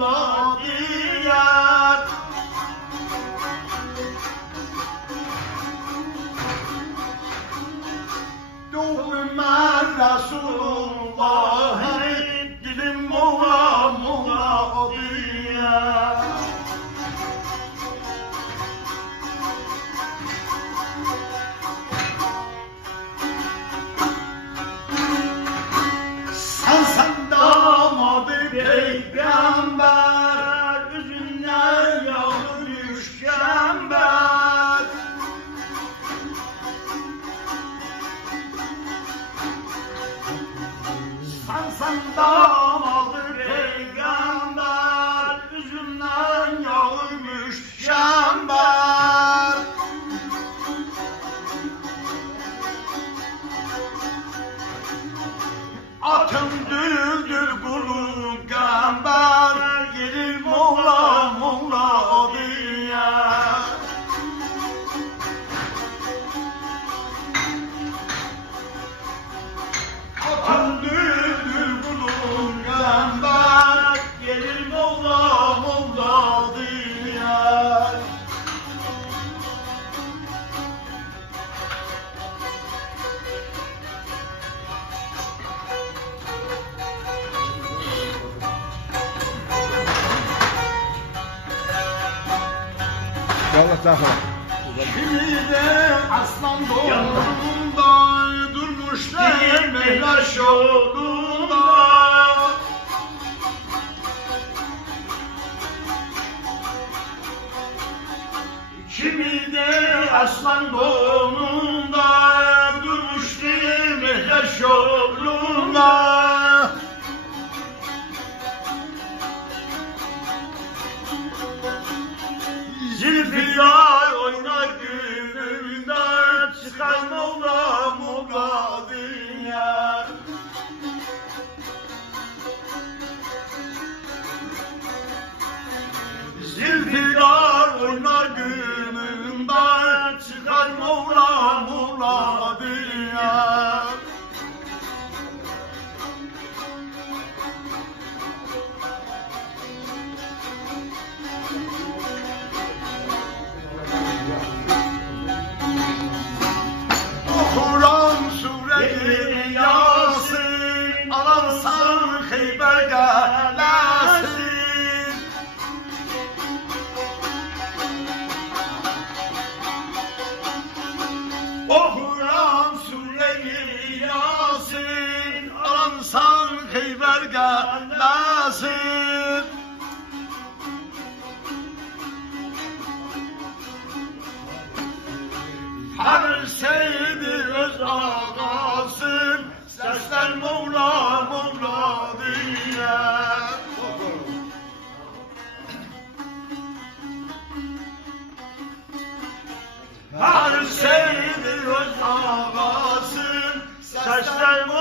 Molla diyar. Doğma Resulullah, dilim Molla Molla diyar. Sen damadı peygamber, üzünden yağı düşkember. Sen damadı peygamber, üzünden yağı düşkember. Atım düldül kulun gamber, gelir Molla Molla diye. Atım düldül kulun gamber, gelir Molla Molla diye. Allah daha. Şimdi de aslan doğumunda durmuşlar Mehraş yolunda. Şimdi de aslan doğumunda durmuşlar Mehraş yolunda. Zülfiyar oynar gününde, çıkar Molla Molla diyar. Zülfiyar oynar gününde, çıkar Molla Molla diyar. Kur'an suresi Yasin, alansan Heyber gelesin. O Kur'an suresi Yasin, alansan Heyber gelesin. Her şeydi öz ağasın, sesler Molla Molla diye. Her şeydi öz ağasın, sesler Molla